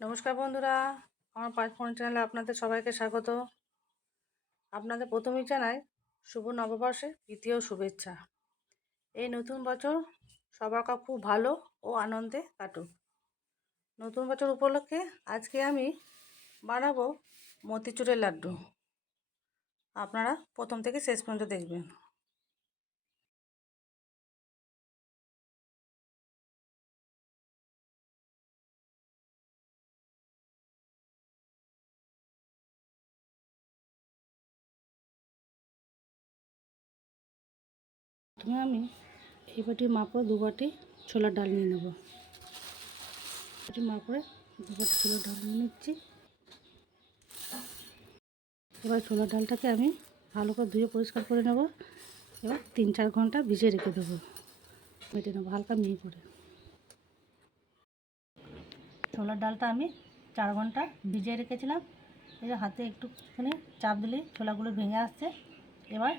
নমস্কার বন্ধুরা, আমার পাঁচ ফোন চ্যানেলে আপনাদের সবাইকে স্বাগত। আপনাদের প্রথমেই জানাই শুভ নববর্ষের দ্বিতীয় শুভেচ্ছা। এই নতুন বছর সবার খুব ভালো ও আনন্দে কাটুক। নতুন বছর উপলক্ষে আজকে আমি বানাবো মতিচুরের লাড্ডু। আপনারা প্রথম থেকে শেষ পর্যন্ত দেখবেন। প্রথমে আমি এই বাটি মাপো দু বাটি ছোলার ডাল নিয়ে নেব। বাটি মাপ করে দু বাটি ছোলার ডাল নিয়ে নিচ্ছি। এবার ছোলার ডালটাকে আমি ভালো করে ধুয়ে পরিষ্কার করে নেব এবার তিন চার ঘণ্টা ভিজিয়ে রেখে দেবো। বেটে নেব হালকা মিহি করে। ছোলার ডালটা আমি চার ঘণ্টা ভিজিয়ে রেখেছিলাম। এই হাতে একটুখানি চাপ দিলেই ছোলাগুলো ভেঙে আসছে। এবার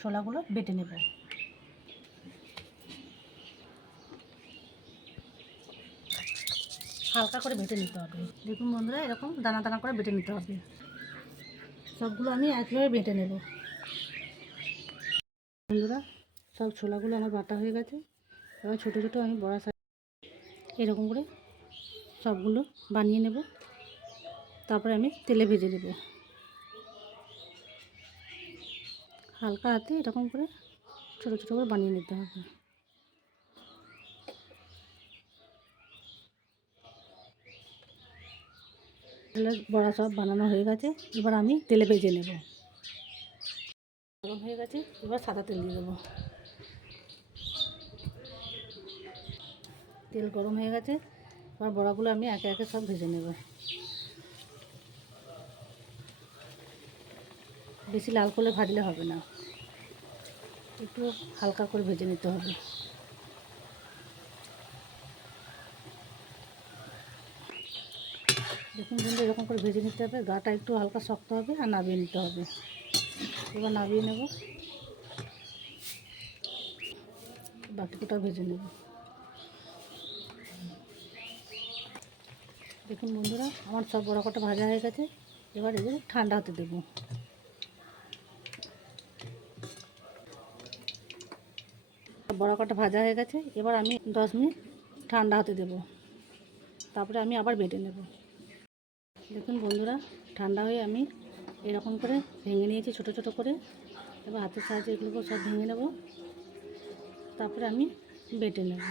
ছোলাগুলো বেটে নেব। হালকা করে বেটে নিতে হবে। দেখুন বন্ধুরা, এরকম দানা দানা করে বেটে নিতে হবে। সবগুলো আমি একইভাবে বেটে নেব। বন্ধুরা, সব ছোলাগুলো আমার বাটা হয়ে গেছে। এবার ছোটো ছোটো আমি বড়া সাইজ এরকম করে সবগুলো বানিয়ে নেব। তারপরে আমি তেলে ভেজে নেব। হালকা হাতে এরকম করে ছোটো ছোটো করে বানিয়ে নিতে হবে। তাহলে বড়া সব বানানো হয়ে গেছে। এবার আমি তেলে ভেজে নেব। গরম হয়ে গেছে, এবার সাদা তেল দিয়ে দেবো। তেল গরম হয়ে গেছে, এবার বড়াগুলো আমি একে একে সব ভেজে নেব। বেশি লাল করে ভাজলে হবে না। একটু হালকা করে ভেজে নিতে হবে। দেখুন বন্ধু এরকম করে ভেজে নিতে হবে। গাটা একটু হালকা শক্ত হবে আর নাবিয়ে নিতে হবে। এবার নাবিয়ে নেব। বাকিটা ভেজে নেব। দেখুন বন্ধুরা, আমার সব বড় কটা ভাজা হয়ে গেছে। এবার এদের ঠান্ডা হতে দেবো। বড় কটা ভাজা হয়ে গেছে। এবার আমি দশ মিনিট ঠান্ডা হতে দেব। তারপরে আমি আবার বেটে নেব। দেখুন বন্ধুরা, ঠান্ডা হয়ে আমি এরকম করে ভেঙে নিয়েছি ছোট ছোট করে। এবার হাতের সাহায্যে এগুলোকে সব ভেঙে নেব। তারপরে আমি বেটে নেব।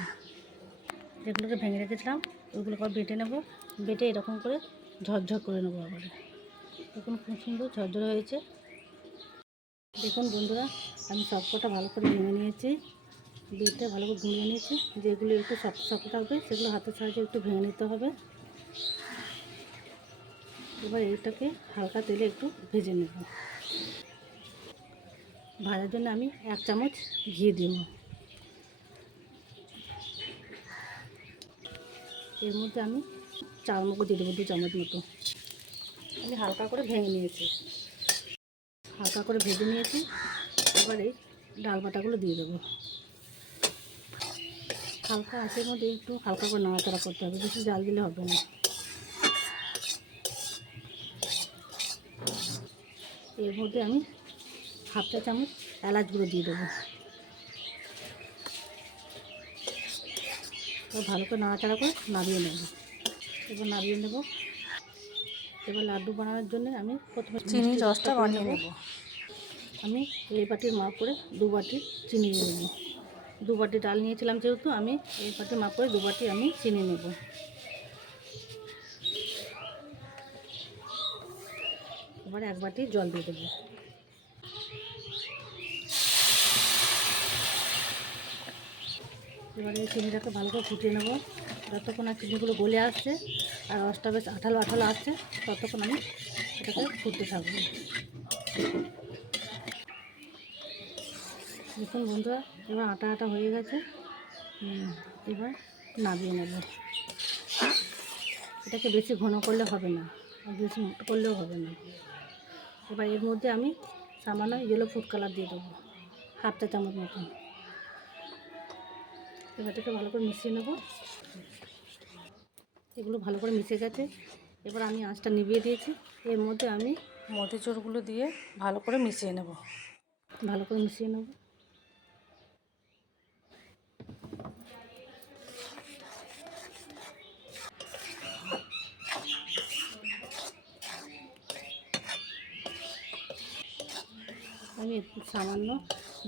যেগুলোকে ভেঙে রেখেছিলাম ওইগুলোকে বেটে নেব। বেটে এরকম করে ঝরঝর করে নেব আবার। দেখুন খুব সুন্দর ঝরঝর হয়েছে। দেখুন বন্ধুরা, আমি সব কটা ভালো করে ভেঙে নিয়েছি। বেটে ভালো করে গুঁড়িয়ে নিয়েছি। যেগুলো একটু শক্ত শক্ত থাকবে সেগুলো হাতের সাহায্যে একটু ভেঙে নিতে হবে। এবার এইটাকে হালকা তেলে একটু ভেজে নেব। ভাজার জন্য আমি এক চামচ ঘি দিব এর মধ্যে আমি চার মগজ দিয়ে দেবো দু চামচ মতো। আমি হালকা করে ভেঙে নিয়েছি। হালকা করে ভেজে নিয়েছি। এবার এই ডাল বাটাগুলো দিয়ে দেবো। হালকা আঁচের মধ্যে একটু হালকা করে নাড়াচাড়া করতে হবে, বেশি জাল দিলে হবে না। এর মধ্যে আমি হাফ চা চামচ এলাচ গুঁড়ো দিয়ে দেবো। এবার ভালো করে নাড়াচাড়া করে নাড়িয়ে নেব। এবার নাড়িয়ে নেব। এবার লাড্ডু বানানোর জন্য আমি প্রথমে চিনি রসটা বানিয়ে নেব। নেব আমি এই বাটির মাপ করে দু বাটি চিনি নিয়ে নেব। দু বাটি ডাল নিয়েছিলাম যেহেতু আমি এই বাটির মাপ করে দু বাটি আমি চিনি নেব। এবারে এক বাটি জল দিয়ে দেবো। এবারে চিনিটাকে ভালো করে ফুটিয়ে নেব। যতক্ষণ আর চিনিগুলো গলে আসছে আর রসটা বেশ আঠালো আঠালো আসছে, ততক্ষণ আমি এটাকে ফুটতে থাকব। দেখুন বন্ধুরা, এবার আটা আটা হয়ে গেছে। এবার নামিয়ে নেব। এটাকে বেশি ঘন করলে হবে না বেশি মোটো করলেও হবে না। এবার এর মধ্যে আমি সামান্য ইয়েলো ফুড কালার দিয়ে দেবো হাফটা চামচ মতন। এবার এটাকে ভালো করে মিশিয়ে নেব। এগুলো ভালো করে মিশে গেছে। এবার আমি আঁচটা নিভিয়ে দিয়েছি। এর মধ্যে আমি মতিচুরগুলো দিয়ে ভালো করে মিশিয়ে নেব। ভালো করে মিশিয়ে নেব। সামান্য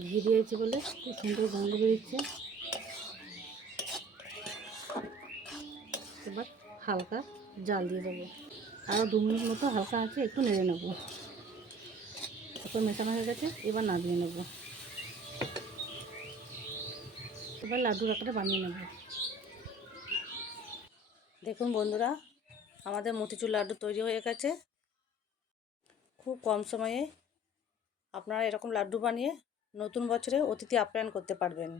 ঘি দিয়েছি বলে খুব সুন্দর গন্ধ বেরিয়েছে এবার হালকা জাল দিয়ে দেবো। আরও দু মিনিট মতো হালকা আছে একটু নেড়ে নেব। এরপর মেশানো হয়ে গেছে, এবার নামিয়ে নেব। এবার লাড্ডুর আকারে বানিয়ে নেব। দেখুন বন্ধুরা, আমাদের মতিচুর লাড্ডু তৈরি হয়ে গেছে। খুব কম সময়ে আপনারা এরকম লাড্ডু বানিয়ে নতুন বছরে অতিথি আপ্যায়ন করতে পারবেন।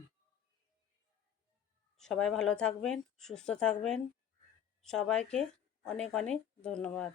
সবাই ভালো থাকবেন, সুস্থ থাকবেন। সবাইকে অনেক অনেক ধন্যবাদ।